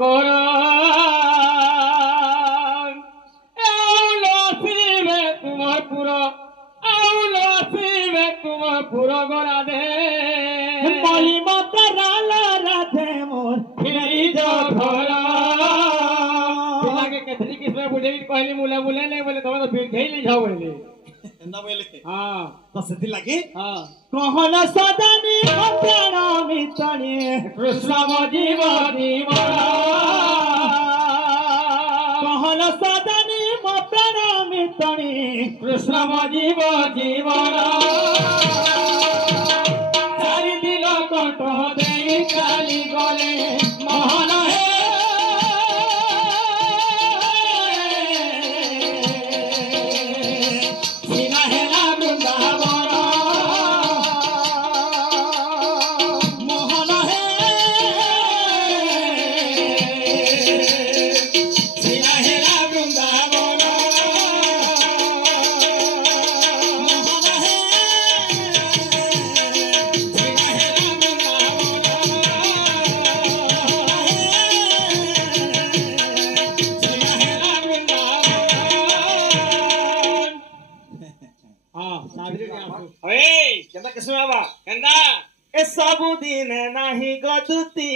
করা লসিবে তোমার পুরো লসিবে তোমার পুরো গড়া দে মহিমা তারা রাধে মোর ফিরি ঘরা केथरी किसमें बुझे कहली मुला मुला नहीं बोले तुम तो बिरधई ले जाओ बोले ना बोले हां तो सिद्धि लगे हां कहना सदनी प्राण मितणी कृष्ण जीव जीवरा कहना सदनी प्राण मितणी कृष्ण जीव जीवरा चारि दिन कंठ देई काली गले महान है सबुदिन नाही गदुती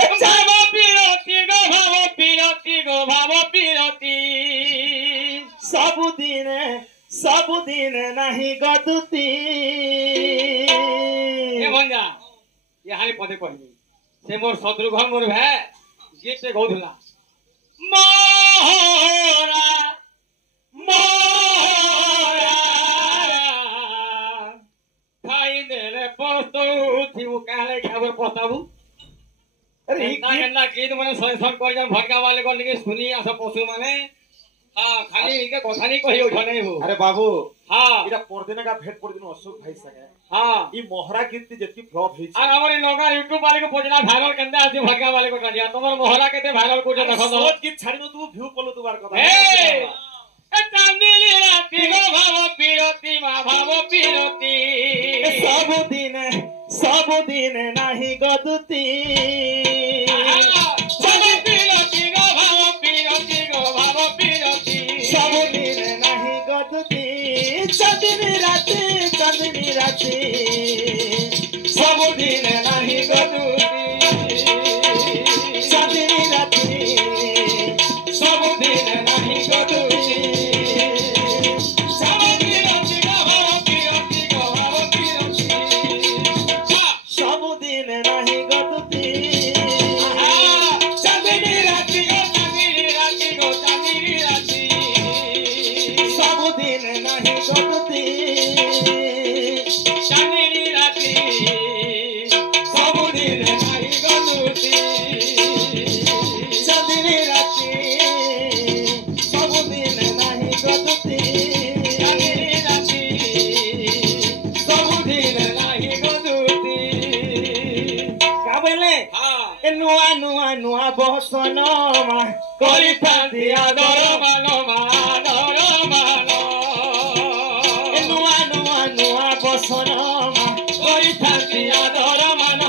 भाव पिरती गो भाव पिरती सबुदिन नाही गदुती भंजा ये हानि पदे कहली से मोर शत्रुघ्न मोर भे जेते गौधुला मोहरा काले खबर पताबू अरे इतना गीत माने संसन कोई जन भटका वाले को लेके सुनी आसा पशु माने हां खाली इनके कथा नहीं कहि उठ नहीं हो अरे बाबू हां इरा परदिन का भेट परदिन अशोक भाई सके हां ई मोहरा कीर्ति जति फ्लॉप होई और हमर लोगा YouTube वाले को पोजना वायरल कंदे आसी भटका वाले को दिया तमर मोहरा केते वायरल को देखो तो सोच गीत छाड़ी तू व्यू पलो तू बार कथा ए चांदनी राती गो भाव पिरती मा भाव पिरती सबुदिन नाही गदुती पिरती गो भाव पिरती सबुदिन नाही गदुती चांदनी राती सबुदिन नाही गदुती चांदनी राती सबुदिन नाही गदुती सबुदिन नाही गदुती चांदनी राती गो चांदनी राती सबुदिन नाही गदुती चांदनी राती सबुदिन नाही गदुती चांदनी राती सबुदिन नाही गदुती चांदनी राती सबुदिन नाही गदुती काबले हां नुआ बहसन କରିଥାନ୍ତି ଆଦର ମାନ नुआ बसन କରିଥାନ୍ତି ଆଦର ମାନ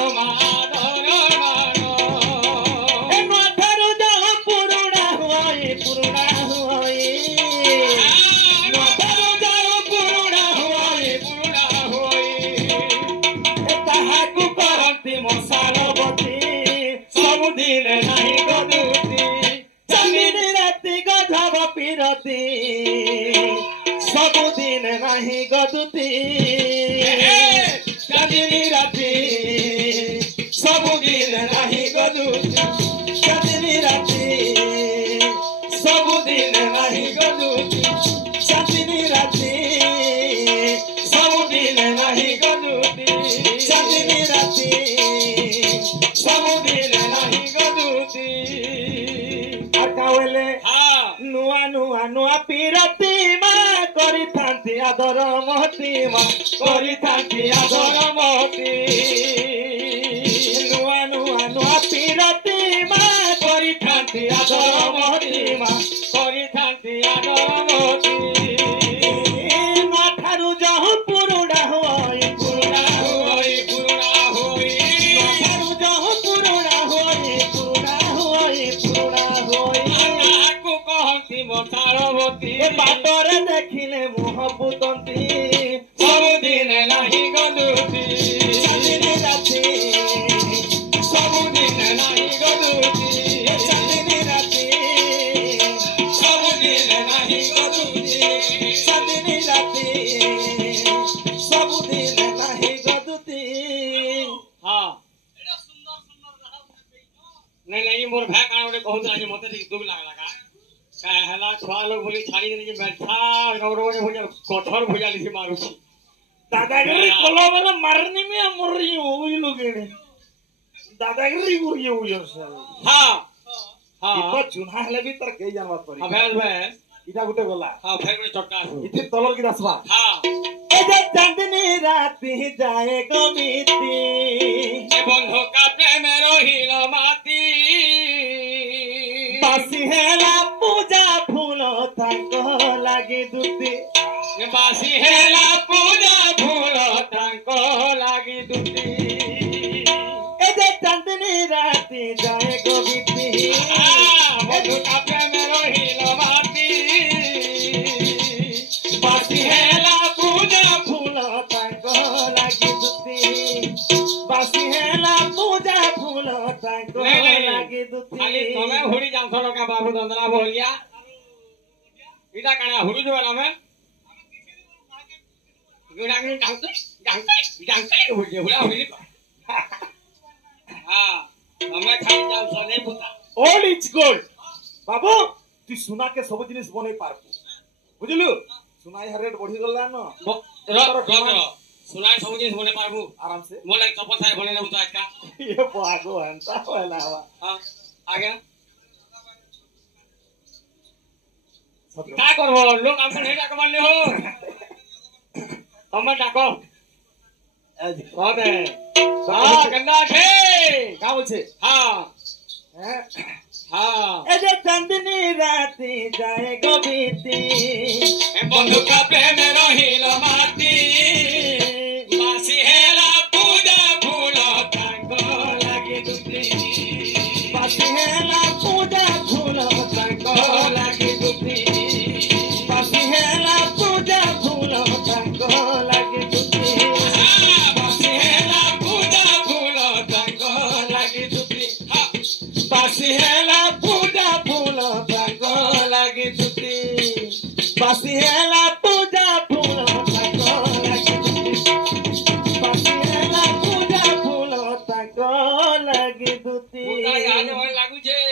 नुआ ଠାରୁ ଯାଅ ପୁରୁଣା ହୁଏ नुआ ଠାରୁ ଯାଅ ପୁରୁଣା ତାହାକୁ କରନ୍ତି ମଶାଲବତୀ ସବୁଦିନ ନାହିଁ ଗଦୁତି ଚାନ୍ଦିନୀ ରାତି ଗଧବ ପିରତି ସବୁଦିନ ନାହିଁ ଗଦୁତି ଚାନ୍ଦିନୀ ରାତି ସବୁଦିନ ନାହିଁ ଗଦୁତି ଚାନ୍ଦିନୀ ରାତି ସବୁଦିନ ନାହିଁ ଗଦୁତି ଚାନ୍ଦିନୀ ରାତି ସବୁଦିନ ନାହିଁ ଗଦୁତି ଚାନ୍ଦିନୀ ରାତି ସବୁଦିନ ନାହିଁ ଗଦୁତି ଆକାୱେଲେ ହଁ ନୂଆ ପିରତି ମା କରିଥାନ୍ତି ଆଦର ମହତି ମା କରିଥାନ୍ତି ଆଦର ମହତି ନୂଆ ପିରତି ମା କରିଥାନ୍ତି ଆଦର ମହତି ମା କରିଥାନ୍ତି ଆଦର ମହତି ମା ଠାରୁ ଯାଉ ପୁରୁଣା ହୋଇ ପୁରୁଣା ହୋଇ ମା ଠାରୁ ଯାଉ ବାଟରେ ଦେଖିଲେ ମୁହଁ ପୁତନ୍ତି ସବୁଦିନ ନାହିଁ ଗଦୁତି ଚାନ୍ଦିନୀ ରାତି ସବୁଦିନ ନାହିଁ ଗଦୁତି ଚାନ୍ଦିନୀ ରାତି ସବୁଦିନ ନାହିଁ ଗଦୁତି ଚାନ୍ଦିନୀ ରାତି ସବୁଦିନ ନାହିଁ ଗଦୁତି ହଁ ନାଇଁ ନାଇଁ ମୋର ଭାଇ କାଣା ଗୋଟେ କହୁଥିଲା ଯେ ମତେ ଟିକେ ଦୁଃଖ ଲାଗଲା କାଏ ହେଲା ଛୁଆ ଲୋକ ବୋଲି ଛାଡ଼ି ଦେଲି ଯେ ବେଠା ଗୌରବ ଭୁଜା କଠର ଭୁଜା লিখি ମାରୁଛି दादागिरी कलो वाला मारने में मर रही हो वही लोग ने दादागिरी को ये हुई सर हाँ हाँ इको चुना हेले भी तर के जानवा पड़ी अभेल में इटा गुटे गला हाँ फिर कोई चटका इथे तलर की दसवा हाँ ए जब चांदनी राती जाए गोबीती ए बंधु का प्रेम रोहिल माती बासी हेला पूजा फूलो ताको लागे दुती बासी हेला पूजा फूल तांको लागी दुती ए जब चांदनी राती जाए गोबीती बंधु का प्रेम रोहिल माती बासी हेला पूजा फूलो ताको लागे दुती बासी हेला पूजा फूलो ताको लागे दुती खाली तमे हुड़ी जांसो लोका बाबू दंदरा बोलिया इटा काना हुड़ी जो ना में गुडांग डांग हुड़ी हुड़ा हुड़ी हां हमें खाली जांसो नहीं पुता ऑल इज गोल्ड बाबू तू सुना के सब जिनिस बने पारबू बुझलु सुना यार रेट बढ़ी गला न सुनाई सब जिनिस बने पारबू आराम से मोला चप्पल सारे बने ना बुता आज का ये बागो हंता वाला हवा हां आ गया क्या करबो लोग हमको नहीं डाक मारले हो हमें डाको कौन है हाँ गंदा छे का बोलछे हाँ हाँ ए जे चांदनी राती जाए गोबीती बंधु का प्रेम रोहिल माती बासी हेला पूजा फूल तांको लागी दुती बासी हेला पूजा फूलो ताको लागे दुती बासी हेला पूजा फूलो ताको लागे दुती बासी हेला पूजा फूल तांको लागी दुती बासी हेला पूजा फूलो ताको लागे दुती बासी हेला पूजा फूलो ताको लागे दुती बासी हेला पूजा फूलो ताको लागे दुती मुंडा याद होय लागू छे